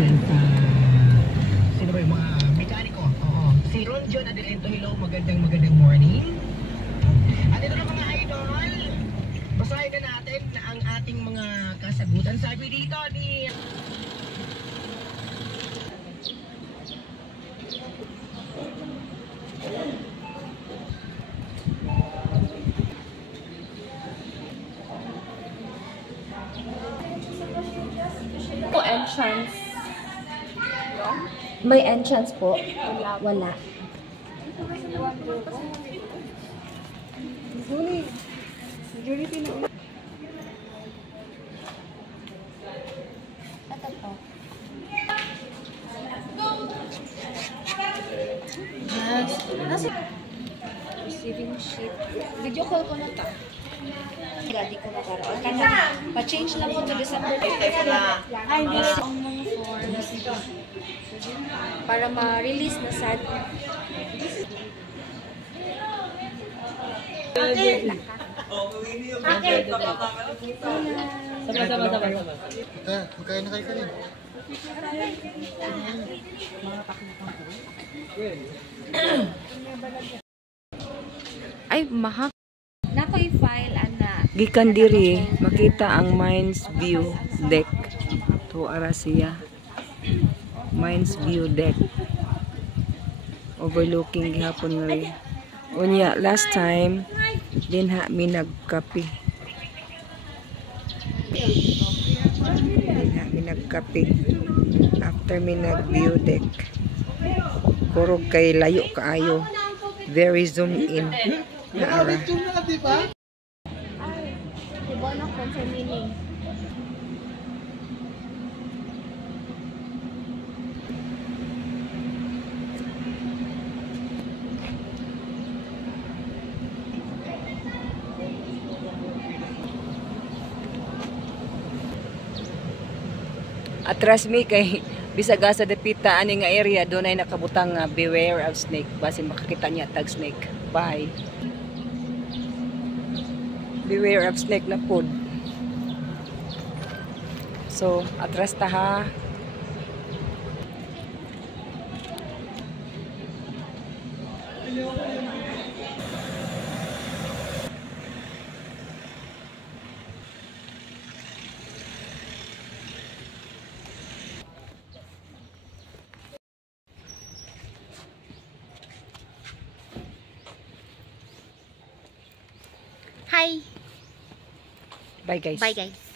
dyan sa sino ba yung mga mekaniko. Oo. Si Ron John Adelento, hello, magandang morning. At ito na mga idol, basahin na natin na ang ating mga kasagutan. Sabi dito ni entrance. May entrance po? Wala. Majority na. Ito po. Nasa receiving sheet. Video call ko na ta. Gadi ko makaroon. Kana, pa-change lang ko to December 5. Ay, hindi na ang mga forms. Para ma-release na sad. Sama. Magkain na kayo kanina. Ay, mahak. Nako i-file ana. Gikan diri makita ang Mines View Deck. To ara siya. Mines View Deck. Overlooking gihapon ri. Unya last time dinha mi nagkape. Dinha mi nagkape. After mi nag-view deck. Kurog kay layo kaayo. Very zoom in. Na ara. Diba na ko sa meaning? Atras mi kay bisag sa dapita ani nga area doon ay nakabutang beware of snake basin makakita niya tag snake. Bye. Beware of snake na pod. So atras ta ha. Hi. Bye guys. Bye guys.